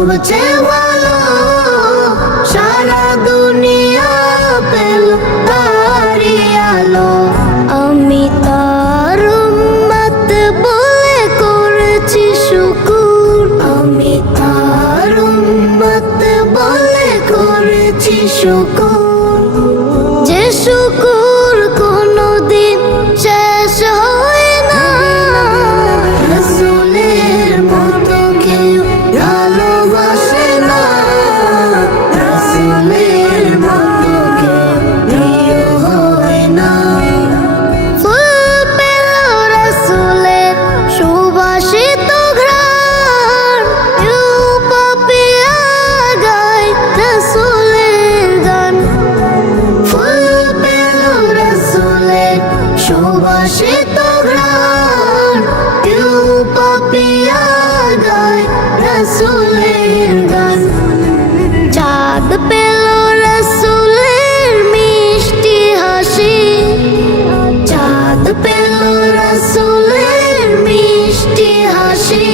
সবচেয়ে ভালো সারা দুনিয়া পেল তারি আলো। আমি তার উম্মত বলে করেছি শুকুর, আমি তার উম্মত বলে করেছি শুকুর। যে শুকুর কোনদিন শেষ হয় না, রাসূলের মতো কেউ ভালোবাসে না, রাসূলের মতো কেউ প্রিয় হয় না। ফুল পেল রাসূলের সুবাসিত ঘ্রাণ, কেউ পাপিয়া গায় রাসূলের গান। ফুল পেল রাসূলের সুবাসিত ঘ্রাণ, কেউ পাপিয়া গায় রাসূলের গান। চাঁদ পেল রাসূলের মিষ্টি হাসি, চাঁদ পেল রাসূলের মিষ্টি হাসি।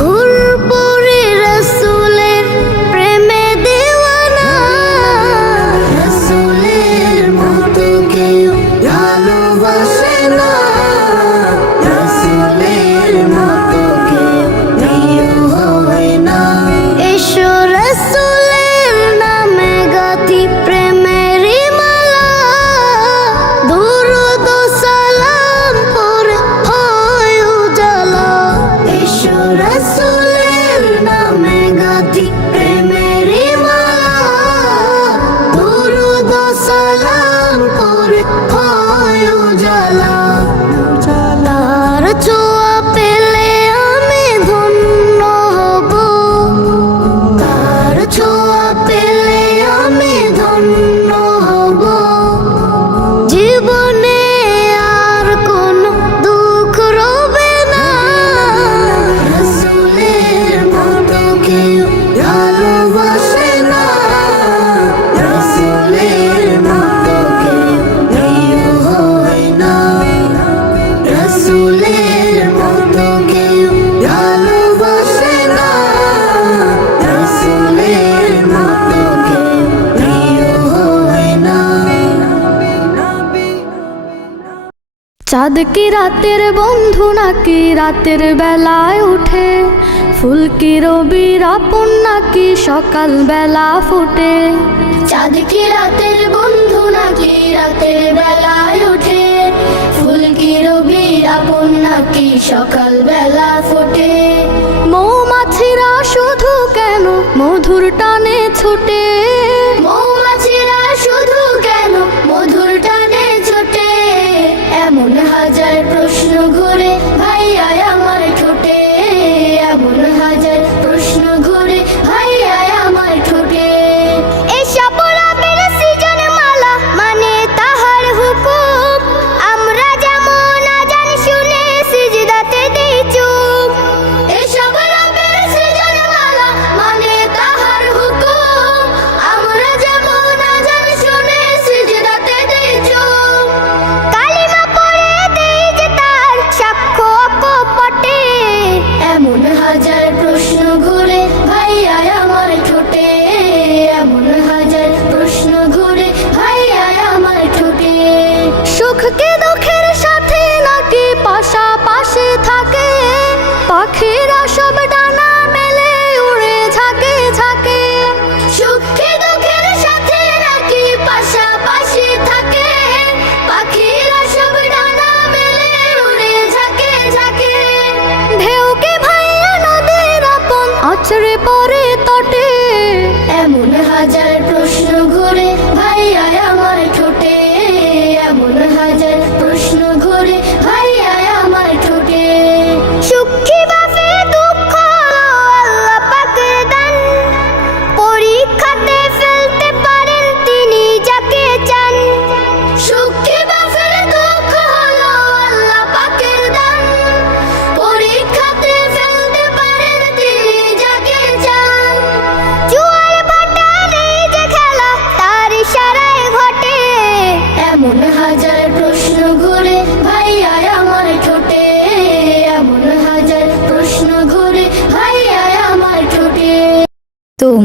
ঘুরপড়ি রাসূলের প্রেমে দেওয়ানা, রাসূলের মতো কেউ ভালোবাসে না, রাসূলের মতো কেউ প্রিয় হয় না। এসো রাসূলের নামে গাঁথি প্রেমেরই মালা, দুরূদ ও সালাম পড়ে হয় উজালা। এসো রাসূলের নামে গাঁথি প্রেমেরই মালা, দুরূদ ও সালাম পড়ে হয় উজালা। তার ছোঁয়া পেলে আমি ধন্য হব, তার ছোঁয়া পেলে আমি ধন্য হব। জীবনে আর কোনো দুঃখ রবে না, রাসূলের মতো কেউ ভালোবাসে না, রাসূলের মতো কেউ প্রিয় হয় না, রাসূলের মতো কেউ ভালোবাসে না, রাসূলের মতো কেউ প্রিয় হয় না। চাঁদ কি রাতের বন্ধু নাকি রাতের বেলায় উঠে, ফুল কি রবির আপন নাকি সকাল বেলা ফুটে। চাঁদ কি রাতের বন্ধু নাকি রাতের বেলায় উঠে, ফুল কি রবির আপন নাকি সকাল বেলা ফোটে। মৌমাছিরা শুধু কেন মধুর টানে ছুটে, মৌমাছিরা শুধু কেন মধুর টানে ছোটে। এমন হাজার প্রশ্ন ঘুরে ভাইয়া আমার ঠোঁটে, এমন হাজার প্রশ্ন ঘুরে ভাইয়া আমার ঠোঁটে। এসব রবের সৃজন মালা মানে তাহার হুকুম, আমরা যেমন আজান শুনে সিজদাতে দেই চুপ। এসব রবের সৃজন মালা মানে তাহার হুকুম, আমরা যেমন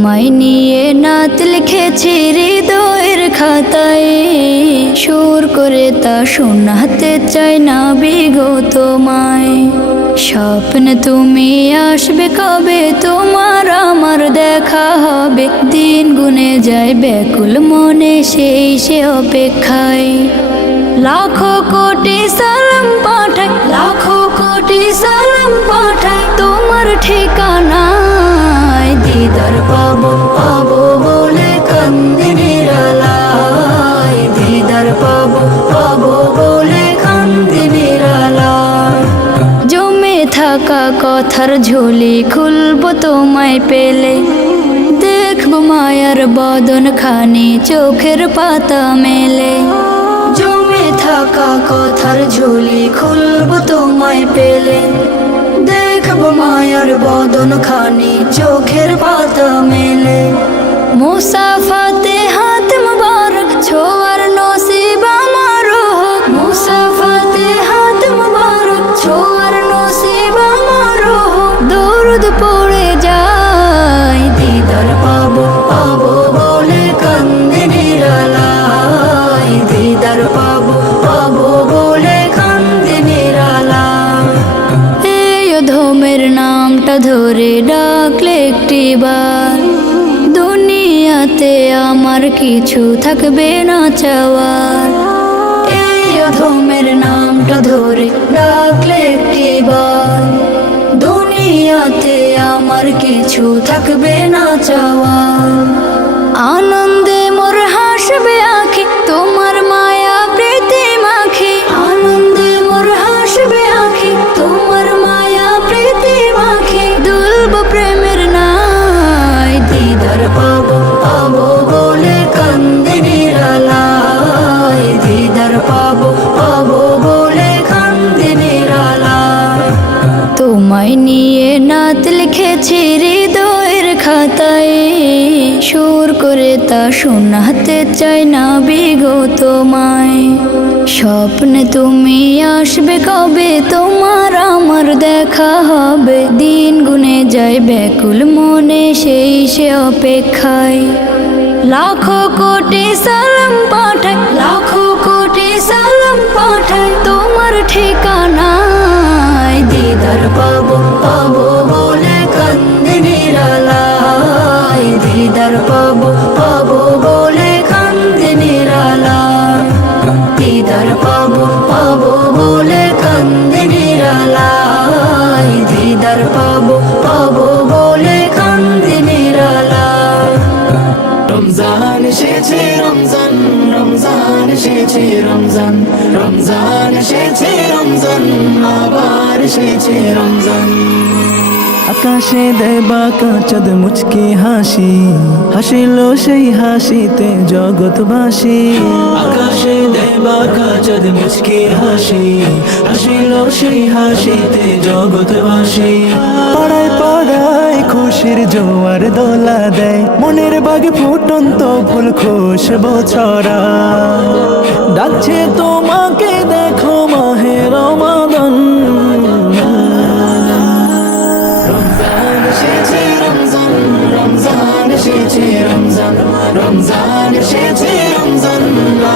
তোমায় নিয়ে নাত লিখেছি হৃদয়ের খাতায়, সুর করে তা শোনাতে চাই না বিগো তোমায়। স্বপ্নে তুমি আসবে কবে, তোমার আমার দেখা হবে, দিন গুনে যায় ব্যাকুল মনে সেই সে অপেক্ষায়। লাখো কোটি সালাম পাঠাই, লাখো কোটি সালাম পাঠাই তোমার ঠিকানায়। দিদার পাবো পাবো বলে কান্দি নিরালায়, দিদার পাবো পাবো বলে কান্দি নিরালায়। জমে থাকা কথার ঝুলি খুলবো তোমায় পেলে, দেখবো মায়ার বদন খানি চোখের পাতা মেলে। জমে থাকা কথার ঝুলি খুলবো তোমায় পেলে, দেখবো মায়ার বদন খানি চোখের পাতা মেলে। মুসাফাতে হাত মুবারক ছোয়ার নসিব আমারও হোক, মুসাফাতে হাত মুবারক ছোয়ার নসিব আমারও হোক। দরুদ পড়ে যায়, দিদার পাবো পাবো বলে কান্দি নিরালায়, দিদার পাবো পাবো বলে কান্দি নিরালায়। এই অধমের নামটা ধরে ডাকলে একটিবার, দুনিয়াতে আমার কিছু থাকবে না চাওয়ার। এই অধমের নামটা ধরে ডাকলে একটিবার, দুনিয়াতে আমার কিছু থাকবে না চাওয়ার। আনন্দে মোর হাসবে আঁখি তোমার মায়া প্রীতি মাখি, আনন্দে মোর হাসবে আঁখি তোমার মায়া প্রীতি মাখি। দুলব প্রেমের নাই, দিদার পাবো পাবো বলে কান্দি নিরালায়, দিদার পাবো পাবো বলে কান্দি নিরালায়। তোমায় নিয়ে নাত লিখেছি হৃদয়ের খাতায়, সুর করে তা শোনাতে চাই না বিগো তোমায়। স্বপ্নে তুমি আসবে কবে, তোমার আমার দেখা হবে, দিন গুনে যায় ব্যাকুল মনে সেই সে অপেক্ষায়। লাখো কোটি সালাম পাঠাই, লাখো কোটি সালাম পাঠাই তোমার ঠিকানায়। দিদার পাবো পাবো বলে কান্দি নিরালায়, দিদার পাবো পাবো বলে কান্দি নিরালায়, দিদার পাবো পাবো বলে কান্দি নিরালায়, দিদার পাবো পাবো বলে কান্দি নিরালায়। রমজান এসেছে রমজান, রমজান এসেছে রমজান, রমজান এসেছে রমজান, আবার এসেছে রমজান। আকাশে দেয় বাঁকা চাঁদ মুচকি হাসি, হাসিল সেই হাসিতে জগৎবাসী। আকাশে দেয় বাঁকা চাঁদ মুচকি হাসি, হাসিল সেই হাসিতে জগৎবাসী। পাড়ায় পাড়ায় খুশির জোয়ার দোলা দেয়, মনের বাগে ফুটন্ত ফুল খুশবু ছড়া। ডাকছে তোমাকে দেখো মাহে রমাদান। রমজান এসেছে রমজান, রমজান এসেছে রমজান, রমজান এসেছে রমজান,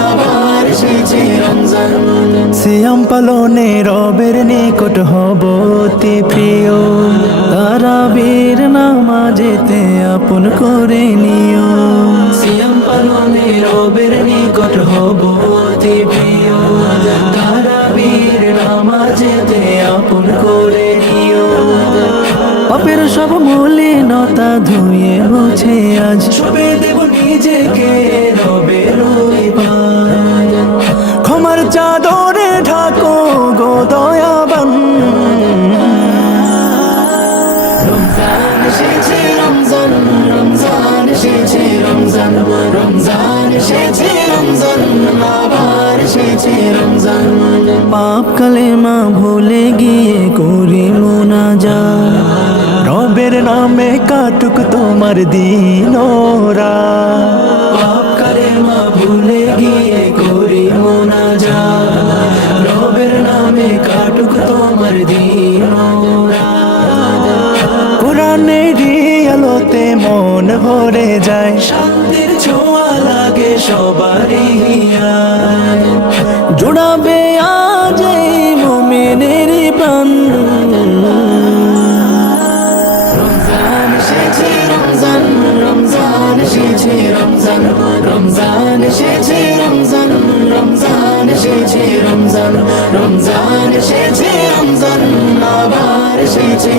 আবার এসেছে রমজান। সিয়াম পালনে রবের নিকট হব অতি প্রিয়, তারাবির নামাজেতে আপন করে নিও। সিয়াম পালনে রবের নিকট হব অতি প্রিয়, তারাবির নামাজেতে আপন করে নিও। পাপের সব মলিনতা ধুয়ে মুছে আজ সবে দেব নিজেকে রবের পায়। ক্ষমার চাদরে ঢাকো গো দয়াবান। রমজান এসেছে রমজান, রমজান এসেছে রমজান, রমজান এসেছে রমজান, আবার এসেছে রমজান। পাপ কালেমা ভুলে গিয়ে করি মুনাজাত, রবের নামে কাটুক তোমার দিন রাত। পাপ কালেমা ভুলে গিয়ে করি মুনাজাত, রবের নামে কাটুক তোমার দিন রাত। কোরআনের আলোতে মন ভরে যায়, শান্তির ছোঁয়া লাগে সবারই হিয়ায়। জুড়াবে আজ এই মুমিনের প্রাণ। রমজান এসেছে রমজান, রমজান এসেছে রমজান, রমজান এসেছে রমজান, রমজান এসেছে রমজান, রমজান এসেছে রমজান, আবার এসেছে